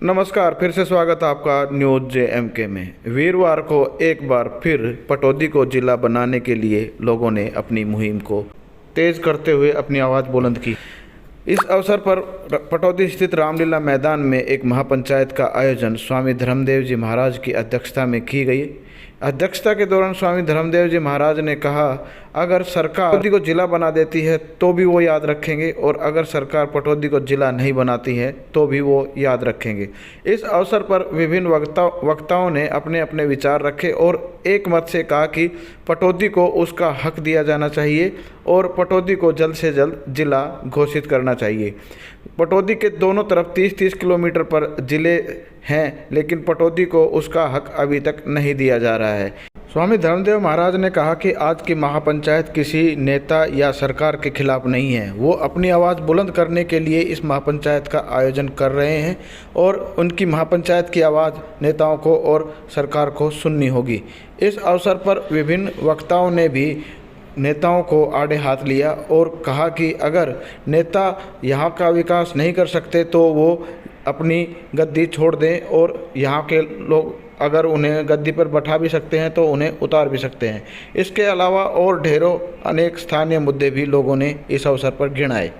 नमस्कार, फिर से स्वागत है आपका न्यूज़ JMK में। वीरवार को एक बार फिर पटौदी को जिला बनाने के लिए लोगों ने अपनी मुहिम को तेज करते हुए अपनी आवाज़ बुलंद की। इस अवसर पर पटौदी स्थित रामलीला मैदान में एक महापंचायत का आयोजन स्वामी धर्मदेव जी महाराज की अध्यक्षता में की गई। अध्यक्षता के दौरान स्वामी धर्मदेव जी महाराज ने कहा, अगर सरकार पटौदी को जिला बना देती है तो भी वो याद रखेंगे, और अगर सरकार पटौदी को जिला नहीं बनाती है तो भी वो याद रखेंगे। इस अवसर पर विभिन्न वक्ताओं ने अपने अपने विचार रखे और एक मत से कहा कि पटौदी को उसका हक दिया जाना चाहिए और पटौदी को जल्द से जल्द जिला घोषित करना चाहिए। पटौदी के दोनों तरफ 30-30 किलोमीटर पर जिले हैं, लेकिन पटौदी को उसका हक अभी तक नहीं दिया जा रहा है। स्वामी धर्मदेव महाराज ने कहा कि आज की महापंचायत किसी नेता या सरकार के खिलाफ नहीं है। वो अपनी आवाज़ बुलंद करने के लिए इस महापंचायत का आयोजन कर रहे हैं और उनकी महापंचायत की आवाज़ नेताओं को और सरकार को सुननी होगी। इस अवसर पर विभिन्न वक्ताओं ने भी नेताओं को आड़े हाथ लिया और कहा कि अगर नेता यहाँ का विकास नहीं कर सकते तो वो अपनी गद्दी छोड़ दें, और यहाँ के लोग अगर उन्हें गद्दी पर बैठा भी सकते हैं तो उन्हें उतार भी सकते हैं। इसके अलावा और ढेरों अनेक स्थानीय मुद्दे भी लोगों ने इस अवसर पर गिनाए।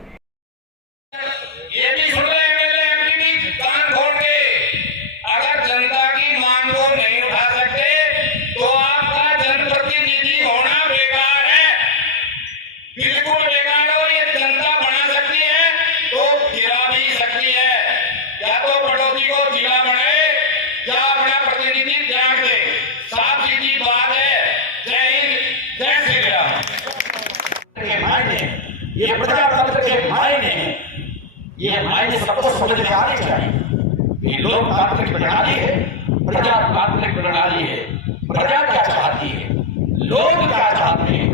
ये प्रजातंत्र के मायने हैं, ये मायने सबको समझ में आने चाहिए। ये लोकतांत्रिक प्रणाली है, प्रजातांत्रिक प्रणाली है। प्रजा क्या चाहती है, लोग क्या चाहते हैं,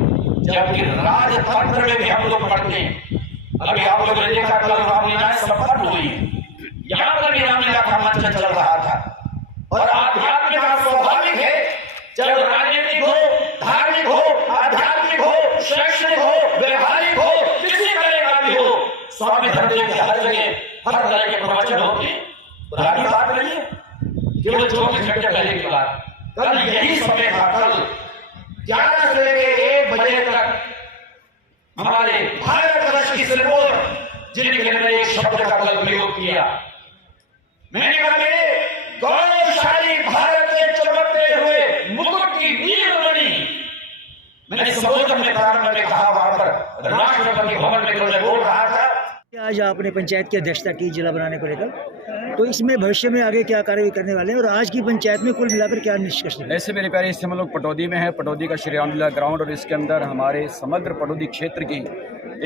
जबकि राजतंत्र में भी हम लोग पढ़ते हैं। अभी आप लोगों ने देखा, कल रामलीला संपन्न हुई, यहाँ पर भी रामलीला का मंच चल रहा था। और आध्यात्मिक का स्वाभाविक है, चाहे राजनीतिक हो, धार्मिक हो, आध्यात्मिक हो, शैक्षणिक हो, व्यवहारिक हो, स्वामी धर्मदेव के हर जगह हर तरह के प्रवचन होते। पुरानी बात नहीं है, केवल 24 घंटे पहले की बात। कल यही समय था, कल 11 से लेकर 1 बजे तक हमारे भारत वर्ष की सिरमौर जिनके मैंने एक शब्द का कल प्रयोग किया। मैंने कहा, मेरे गौरवशाली भारत के चमकते हुए मुकुट की वीरमणि, मैंने संबोधन में प्रारंभ में कहा, वहां पर राष्ट्रपति भवन में मैं बोल रहा था। आज आपने पंचायत की अध्यक्षता की जिला बनाने को लेकर, तो इसमें भविष्य में आगे क्या कार्य करने वाले हैं और आज की पंचायत में कुल मिलाकर क्या निष्कर्ष है? ऐसे मेरे प्यारे, इस हम लोग पटौदी में हैं, पटौदी का श्री रामलीला ग्राउंड, और इसके अंदर हमारे समग्र पटौदी क्षेत्र की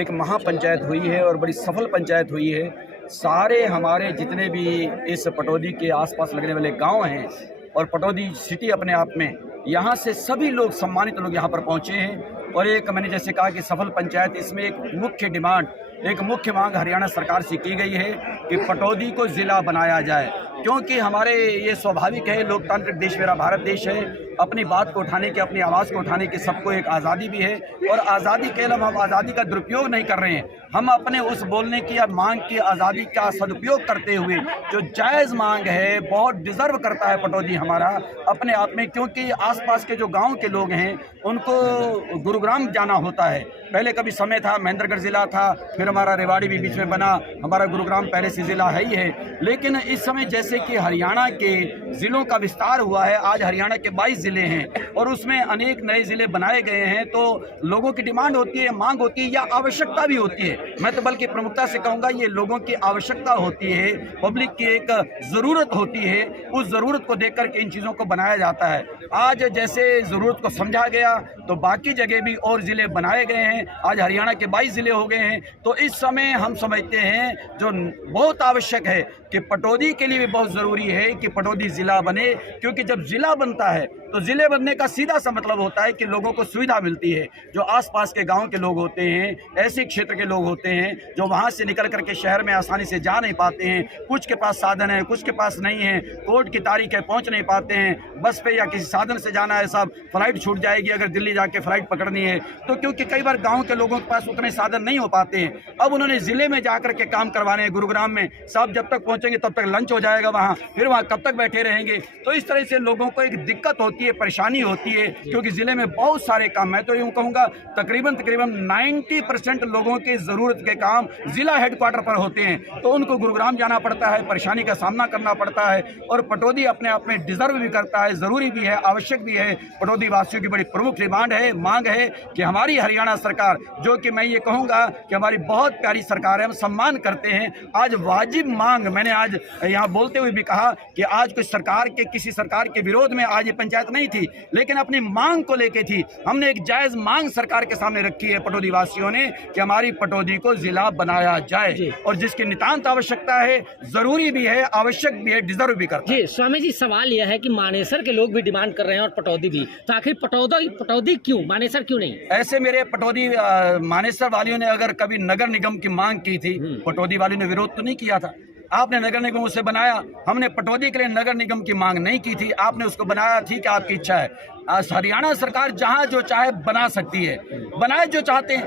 एक महापंचायत हुई है और बड़ी सफल पंचायत हुई है। सारे हमारे जितने भी इस पटौदी के आसपास लगने वाले गाँव हैं और पटौदी सिटी अपने आप में, यहाँ से सभी लोग सम्मानित लोग यहाँ पर पहुँचे हैं। और एक मैंने जैसे कहा कि सफल पंचायत, इसमें एक मुख्य डिमांड, एक मुख्य मांग हरियाणा सरकार से की गई है कि पटौदी को ज़िला बनाया जाए, क्योंकि हमारे ये स्वाभाविक है, लोकतांत्रिक देश मेरा भारत देश है, अपनी बात को उठाने की, अपनी आवाज़ को उठाने की सबको एक आज़ादी भी है। और आज़ादी के लिए हम आज़ादी का दुरुपयोग नहीं कर रहे हैं, हम अपने उस बोलने की या मांग की आज़ादी का सदुपयोग करते हुए जो जायज़ मांग है, बहुत डिज़र्व करता है पटौदी हमारा अपने आप में, क्योंकि आसपास के जो गांव के लोग हैं उनको गुरुग्राम जाना होता है। पहले कभी समय था महेंद्रगढ़ ज़िला था, फिर हमारा रेवाड़ी भी बीच में बना, हमारा गुरुग्राम पहले से ज़िला है ही है। लेकिन इस समय जैसे कि हरियाणा के ज़िलों का विस्तार हुआ है, आज हरियाणा के 22 ज़िले हैं और उसमें अनेक नए ज़िले बनाए गए हैं, तो लोगों की डिमांड होती है, मांग होती है या आवश्यकता भी होती है। मैं तो बल्कि प्रमुखता से कहूँगा, ये लोगों की आवश्यकता होती है, पब्लिक की एक ज़रूरत होती है, उस ज़रूरत को देख कर के इन चीज़ों को बनाया जाता है। आज जैसे ज़रूरत को समझा गया तो बाकी जगह भी और ज़िले बनाए गए हैं, आज हरियाणा के 22 ज़िले हो गए हैं। तो इस समय हम समझते हैं जो बहुत आवश्यक है कि पटौदी के लिए भी बहुत ज़रूरी है कि पटौदी ज़िला बने, क्योंकि जब ज़िला बनता है तो तो ज़िले बनने का सीधा सा मतलब होता है कि लोगों को सुविधा मिलती है। जो आसपास के गांव के लोग होते हैं, ऐसे क्षेत्र के लोग होते हैं जो वहां से निकल करके शहर में आसानी से जा नहीं पाते हैं, कुछ के पास साधन है, कुछ के पास नहीं है, कोर्ट की तारीख है, पहुंच नहीं पाते हैं, बस पे या किसी साधन से जाना है, साहब फ्लाइट छूट जाएगी अगर दिल्ली जाके फ्लाइट पकड़नी है तो, क्योंकि कई बार गाँव के लोगों के पास उतने साधन नहीं हो पाते हैं। अब उन्होंने ज़िले में जाकर के काम करवाने हैं, गुरुग्राम में साहब जब तक पहुँचेंगे तब तक लंच हो जाएगा वहाँ, फिर वहाँ कब तक बैठे रहेंगे। तो इस तरह से लोगों को एक दिक्कत होती है, परेशानी होती है, क्योंकि ज़िले में बहुत सारे काम, मैं तो यूँ कहूँगा तकरीबन 90% लोगों की ज़रूरत के काम ज़िला हेडक्वार्टर पर होते हैं, तो उनको गुरुग्राम जाना पड़ता है, परेशानी का सामना करना पड़ता है। और पटौदी अपने आप में डिज़र्व भी करता है, ज़रूरी भी है, आवश्यक भी है। पटौदी वासियों की बड़ी प्रमुख डिमांड है, मांग है कि हमारी हरियाणा सरकार, जो कि मैं ये कहूँगा कि हमारी बहुत प्यारी सरकार है, हम सम्मान करते हैं, आज वाजिब मांग, मैंने आज यहाँ बोलते हुए भी कहा कि आज कोई सरकार के, किसी सरकार के विरोध में आज ये पंचायत नहीं थी, लेकिन अपनी मांग को लेके थी। हमने एक जायज़ मांग सरकार के सामने रखी है पटौदी वासियों ने कि हमारी पटौदी को जिला बनाया जाए, और जिसकी नितांत आवश्यकता है, जरूरी भी है, आवश्यक भी है, डिजर्व भी करता है। जी स्वामी जी, सवाल यह है कि मानेसर के लोग भी डिमांड कर रहे हैं और पटौदी भी, तो आखिर पटौदी क्यों, मानेसर क्यों नहीं? ऐसे मेरे पटौदी मानेसर वालियों ने अगर कभी नगर निगम की मांग की थी, पटौदी वालियों ने विरोध तो नहीं किया था। आपने नगर निगम उसे बनाया, हमने पटौदी के लिए नगर निगम की मांग नहीं की थी, आपने उसको बनाया, ठीक है, आपकी इच्छा है। हरियाणा सरकार जहां जो चाहे बना सकती है, बनाए जो चाहते हैं।